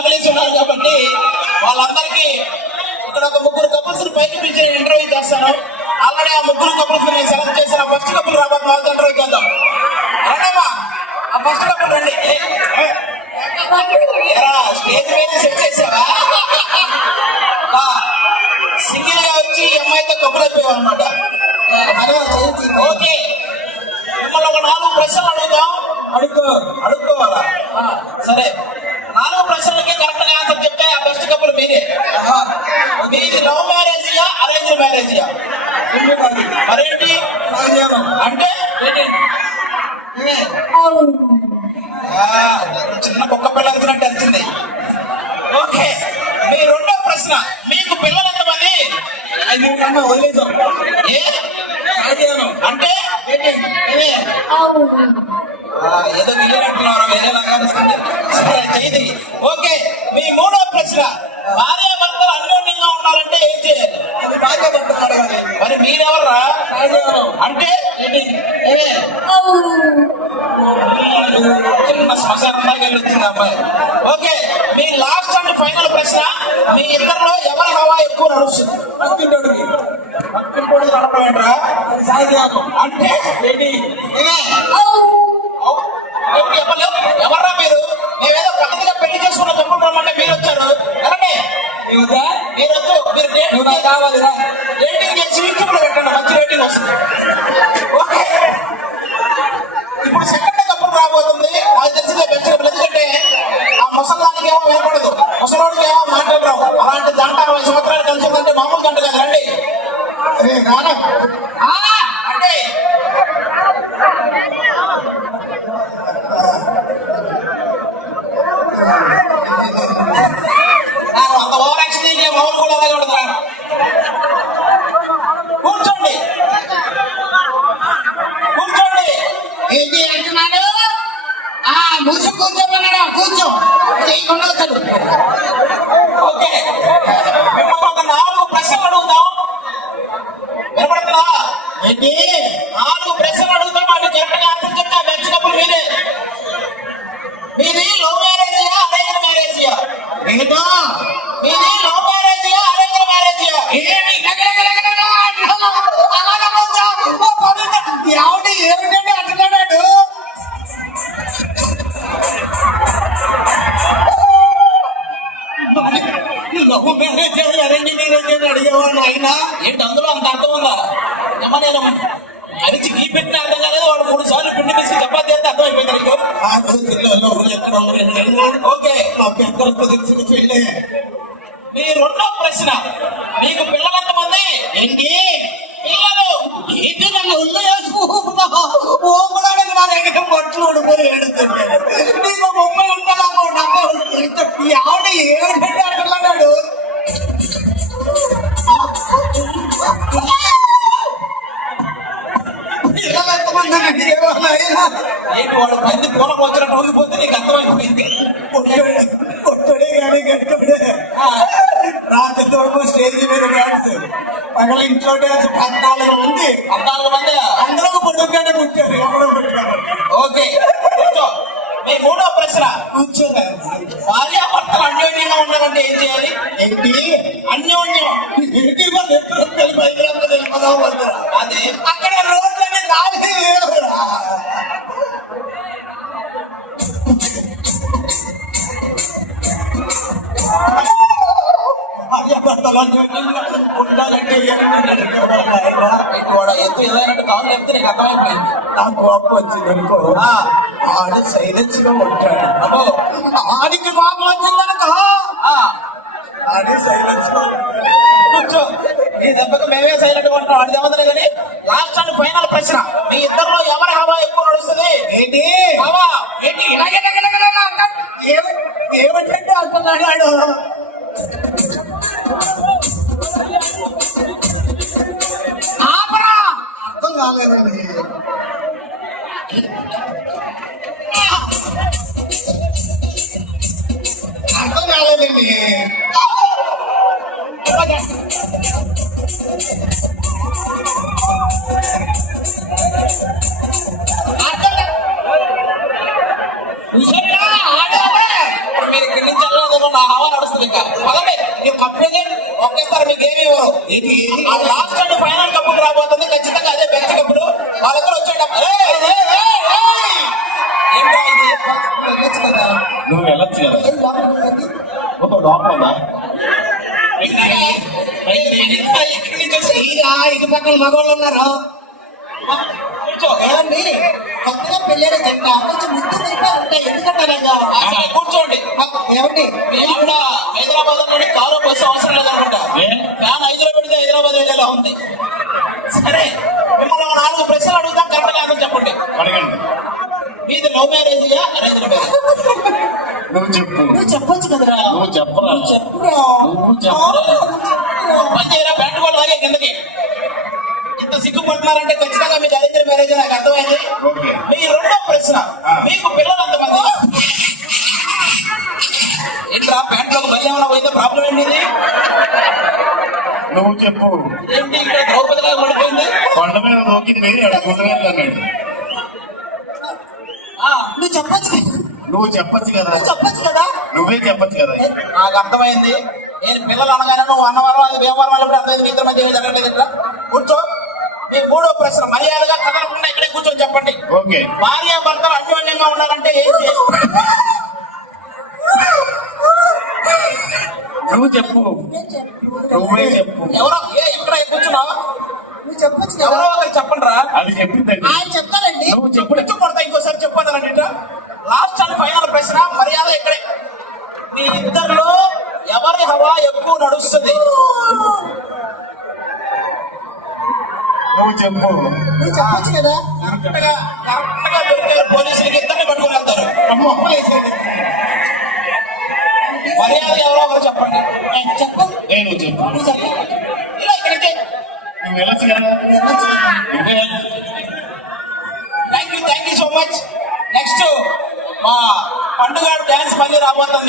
Families ఉన్నారు కాబట్టి వాళ్ళందరికీ ఇక్కడ ఒక ముగ్గురు కపుల్స్ పైకి పిలిచి ఇంటర్వ్యూ చేస్తాను. ఆల్రెడీ ఆ ముగ్గురు కపుల్స్ నేను సెలెక్ట్ చేసిన ఫస్ట్ కపుల్ రాబోతున్న వాళ్ళతో ఇంటర్వ్యూకి వెళ్దాం. రండమ్మా, ఆ ఫస్ట్ కపుల్ రండి. స్టేజ్ మీద సెట్ చేసావా? సింగిల్ గా వచ్చి అమ్మాయితో కపుల్ అయిపోయావు అనమాట. ఓకే, మిమ్మల్ని ఒక 4 ప్రశ్నలు అడుగుదాం. అడుక్కోవాలా? సరే, 4 ప్రశ్నలకి కరెక్ట్ గా ఆన్సర్ చెప్తే ఆ బెస్ట్ కపుల్ మీరే. మీది లవ్ మ్యారేజియా అరేంజ్ మ్యారేజియా? మరేంటి అంటే చిన్న కుక్క పిల్ల వచ్చినట్టు వచ్చింది. ఓకే, మీ రెండో ప్రశ్న, మీకు పిల్లలు ఎంతమంది? అంటే ఏదో మిగిలినట్టున్నారు, వేరేలాగా చేయి. ఓకే, మీ మూడో ప్రశ్న, భార్య భర్తలు అన్యోన్యంగా ఉన్నారంటే ఏం చేయాలి? భార్య భర్తలు అడగాలి. మరి మీరెవర్రా? అంటే చిన్న శ్మశానంగా వెళ్ళొచ్చింది అమ్మాయి. Okay, me last and final ప్రశ్న, మీ ఇద్దరిలో ఎవరి హవా ఎక్కువ నడుస్తుంది? పక్కింటోడికి నడపడం ఏంట్రా? అంటే ఎవర్రా మీరు? మేమేదో పద్ధతిగా పెళ్లి చేసుకున్న చెప్పుకుంటామంటే మీరు వచ్చారు. ఎలాంటి మీరు వద్దు, మీరు కావాలిరా రేటింగ్ చేసి యూట్యూబ్ లో పెట్టండి, మంచి రేటింగ్ వస్తుంది. ఓకే, ఇప్పుడు సెకండ్ కపుల్ రాబోతుంది. అది తెలిసిందే బెస్ట్ కపుల్. ఎందుకంటే ఆ ముసలానికి ఏమో వినపడదు, ముసలోడికి ఏమో మాటలు రావు. అలాంటి జంట 60 సంవత్సరాలు కలిసి ఉందంటే మామూలు జంట కదా. రండి. అంటే అంత ఓవర్ యాక్షన్ మామూలు కూడా అలాగే ఉండదురా. కూర్చోండి. ఏంటి అంటున్నాడు? మూసి కూర్చోమన్నాడు. కూర్చో చేయకుండా వచ్చాడు. ఓకే, మిమ్మల్ని ఒక 4 ప్రశ్నలు అడుగుతాం. వినపడుతుందా? ఏంటి 4 ప్రశ్నలు అడుగుతాం. అంటే కరెక్ట్ గా ఆన్సర్ చెప్తే బెస్ట్ కపుల్ మీరే. మీది లవ్ మ్యారేజియా అరేంజ్ మ్యారేజియా? ఏంటో మీది లవ్ మ్యారేజియా అరేంజ్ మ్యారేజియా? ఆవిడ ఏమిటంటే అంటున్నాడు. లవ్ మ్యారేజ్ అరేంజ్ మ్యారేజ్ అడిగేవాడు ఆయన. ఏంటి అందులో అంత అర్థం ఉందా? అమ్మ నేను అరిచి గీ పెట్టిన అర్థం కాలేదు. వాడు 3 సార్లు పిండి మిస్కి చపాతి చేస్తే అర్థమైపోయింది నీకు. ఓకే, మీ రెండో ప్రశ్న, మీకు పిల్లలు ఎంతమంది? ఏంటి పిల్లలు ఏంటి నన్ను ఉల్లు వేసుకుంటున్నావు? ఓపుడానికి నా దగ్గర బొట్లు ఊడిపోయి ఏడుతుంది. నీకు 30 ఉంటే నాకు 70. ఆవిడ ఏమిటంటే అంటున్నాడు. పిల్లలు ఎంతమంది అడిగేవాళ్ళు? ఏంటి వాడు మంది పూల వచ్చినట్టు ఊగిపోతే నీకు అర్థమైపోయింది. కొట్టుడే కానీ గట్టుడే. రాత్రి వరకు స్టేజ్ మీద డాన్స్, పగల ఇంట్లో డాన్స్. 14 మంది. 14 మంది అందరూ పొడుగ్గానే కూర్చోరు. ఎవరో పెట్టారు. ఓకే, కూర్చో. మీ మూడో ప్రశ్న, కూర్చోరు. భార్యాభర్తలు అన్యోన్యంగా ఉండాలంటే ఏం చేయాలి? ఏంటి అన్యోన్యం? ఇంటి వాళ్ళు ఎప్పుడు తెలిపదాం అదే అక్కడ రోడ్లన్నీ రాజీ లేవురా. భార్యాభర్తలు ఉండాలంటే వాడు ఎత్తు ఏదైనట్టు కాదు లేకపోతే నీకు అర్థమైపోయింది. నాకు కోపం వచ్చింది అనుకో, ఆడు సైలెన్స్ గా ఉంటాడు. అబ్బో, ఆడికి కోపం వచ్చిందనుకో, ఆడి సైలెన్స్ గా కూర్చో. ఈ దెబ్బకు మేమే సైలెంట్ ఉంటాం. వాడి దెబ్బతలే కానీ లాస్ట్ అండ్ ఫైనల్ ప్రశ్న, మీ ఇద్దరిలో ఎవరి హవా ఎక్కువ నడుస్తుంది? ఏంటి హవా ఏంటి ఇలాగే ఏమిటంటే అంటున్నాడు. ఆపరా, అర్థం కాలేదండి. అర్థం కాలేదండి. మీరు ఇక్కడి నుంచి వెళ్ళదు ఏంటి ఆ లాస్ట్ అండ్ ఫైనల్ కప్పులు రాబోతుంది ఖచ్చితంగా అదే బెస్ట్ కప్పులు వాళ్ళందరూ వచ్చేటప్పుడు ఏంటో ఇది వెళ్ళొచ్చు కదా నువ్వు వెళ్ళొచ్చు కదా ఏం లోపలికి వెళ్ళండి. ఓ లోపల ఎక్కడి నుంచి వచ్చి ఈరా ఇటు పక్కన మగవాళ్ళు ఉన్నారు కూర్చో ఏమండి కొత్తగా పెళ్ళైన జంట కొంచెం ముద్దు ఉంటాయి ఎందుకంటారా అసలు కూర్చోండి ఏమండి మీ ఆవిడ హైదరాబాద్ నుండి కారు బస్సు అవసరం లేదనుకుంటా ఏ? ఫ్యాన్ ఐదులో పెడితే హైదరాబాద్ వెళ్ళేలా ఉంది సరే మిమ్మల్ని ఒక 4 ప్రశ్నలు అడుగుతాం కరెక్ట్ కాదని చెప్పండి అడగండి మీది లవ్ మ్యారేజ్గా అరేంజ్ మ్యారేజ్ నువ్వు చెప్పు నువ్వు చెప్పొచ్చు కదరా నువ్వు చెప్పరా చెప్పురా నువ్వు చెప్పరా మంచిగా బ్యాట్ బాల్ లాగే కిందకి ఇంత సిగ్గుపడుతున్నారంటే ఖచ్చితంగా మీకు అరేంజ్ మ్యారేజ్ నాకు అర్థమైంది ఓకే మీ రెండో ప్రశ్న మీకు పిల్లలు ఎంతమంది ఏంట్రా ప్యాంట్లోకి మళ్ళీ ఏమైనా పోయితే ప్రాబ్లం ఏంటి ఇది? నువ్వు చెప్పు ఏంటి ఇక్కడ ద్రౌపదిలాగా పడిపోయింది కొండ మీద నోకింది కుదరలేదు ఆ, నువ్వు చెప్పొచ్చు నువ్వు చెప్పచ్చు కదా నువ్వు చెప్పొచ్చు కదా నువ్వే చెప్పచ్చు కదా నాకు అర్థమైంది నేను పిల్లలు అనగానే నువ్వు అన్నవరం అది వ్యవహారం వల్ల కూడా అర్థమైంది మీ ఇద్దరి మధ్య ఏమీ జరగలేదు ఇక్కడ కూర్చో మీ మూడో ప్రశ్న మర్యాదగా కదలకుండా ఇక్కడే కూర్చొని చెప్పండి ఓకే భార్య భర్తలు అన్యోన్యంగా ఉండాలంటే ఏం చేయాలి నువ్వు చెప్పు నువ్వే చెప్పు ఎవరో ఎక్కడ కూర్చున్నావు నువ్వు చెప్పొచ్చు కదా ఎవరో ఒకరు చెప్పండి రా అది చెప్పిందండి ఆయన చెప్తారండి నువ్వు చెప్పు ఇప్పుడు కొడతా ఇంకోసారి చెప్పానండి లాస్ట్ అండ్ ఫైనల్ ప్రశ్న మర్యాద ఇక్కడే మీ ఇద్దరిలో ఎవరి హవా ఎక్కువ నడుస్తుంది నువ్వు చెప్పు నువ్వు చెప్పొచ్చు కదా కరెక్ట్ గా దొరికే పోలీసులకి ఇద్దరిని పట్టుకుని వెళ్తారు మర్యాద ఎవరో ఒకరు చెప్పండి చెప్పు నేను చెప్పు నువ్వు చెప్పు ఇలా ఇక్కడ నుంచి నువ్వు వెళ్ళొచ్చు కదా వెళ్ళొచ్చు కదా. నువ్వే thank you so much next మా పండుగ డాన్స్ మళ్ళీ రాబోతుంది